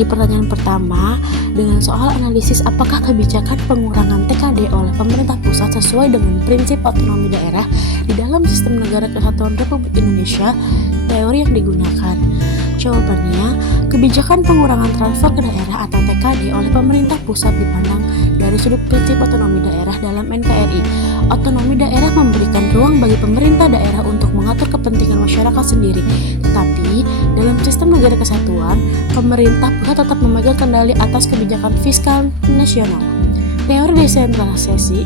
Di pertanyaan pertama, dengan soal analisis apakah kebijakan pengurangan TKD oleh pemerintah pusat sesuai dengan prinsip otonomi daerah di dalam sistem negara kesatuan Republik Indonesia, teori yang digunakan. Jawabannya, kebijakan pengurangan transfer ke daerah atau TKD oleh pemerintah pusat dipandang dari sudut prinsip otonomi daerah dalam NKRI. Otonomi daerah memberikan ruang bagi pemerintah daerah untuk mengatur kepentingan masyarakat sendiri. Tetapi, dalam sistem negara kesatuan, pemerintah pusat tetap memegang kendali atas kebijakan fiskal nasional. Teori desentralisasi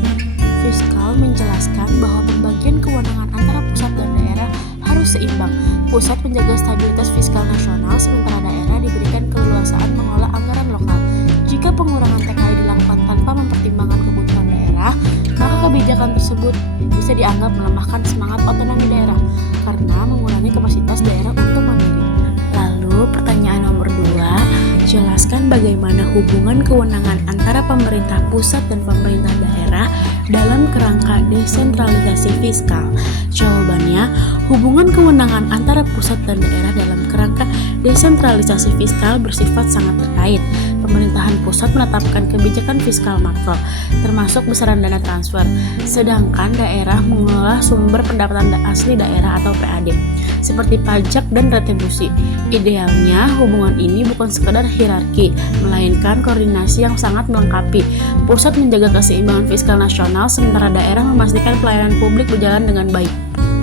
fiskal menjelaskan bahwa pembagian kewenangan antara pusat dan daerah harus seimbang. Pusat menjaga stabilitas fiskal nasional, sementara daerah diberikan keleluasaan mengelola anggaran lokal. Jika pengurangan TKI dilakukan tanpa mempertimbangkan kebutuhan daerah, maka kebijakan tersebut bisa dianggap melemahkan semangat otonomi daerah karena mengurangi kapasitas daerah untuk mandiri. Lalu pertanyaan nomor 2, jelaskan bagaimana hubungan kewenangan antara pemerintah pusat dan pemerintah daerah dalam kerangka desentralisasi fiskal. Jawabannya, hubungan kewenangan antara pusat dan daerah dalam kerangka desentralisasi fiskal bersifat sangat terkait. Pemerintahan pusat menetapkan kebijakan fiskal makro, termasuk besaran dana transfer, sedangkan daerah mengelola sumber pendapatan asli daerah atau PAD, seperti pajak dan retribusi. Idealnya, hubungan ini bukan sekedar hierarki, melainkan koordinasi yang sangat melengkapi. Pusat menjaga keseimbangan fiskal nasional, sementara daerah memastikan pelayanan publik berjalan dengan baik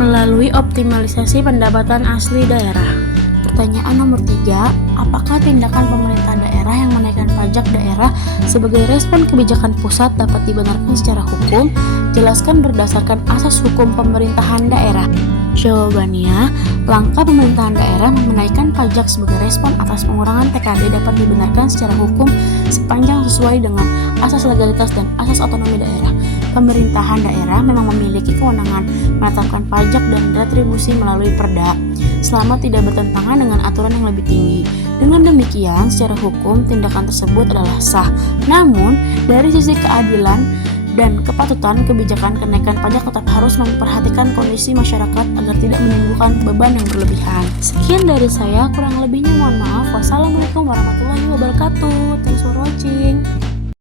melalui optimalisasi pendapatan asli daerah. Pertanyaan nomor 3, apakah tindakan pemerintah daerah yang menaikkan pajak daerah sebagai respon kebijakan pusat dapat dibenarkan secara hukum? Jelaskan berdasarkan asas hukum pemerintahan daerah. Jawabannya, langkah pemerintahan daerah menaikkan pajak sebagai respon atas pengurangan TKD dapat dibenarkan secara hukum sepanjang sesuai dengan asas legalitas dan asas otonomi daerah. Pemerintahan daerah memang memiliki kewenangan menetapkan pajak dan retribusi melalui perda, selama tidak bertentangan dengan aturan yang lebih tinggi. Dengan demikian, secara hukum tindakan tersebut adalah sah. Namun, dari sisi keadilan dan kepatutan, kebijakan kenaikan pajak tetap harus memperhatikan kondisi masyarakat agar tidak menimbulkan beban yang berlebihan. Sekian dari saya, kurang lebihnya mohon maaf. Wassalamualaikum warahmatullahi wabarakatuh. Thanks for watching.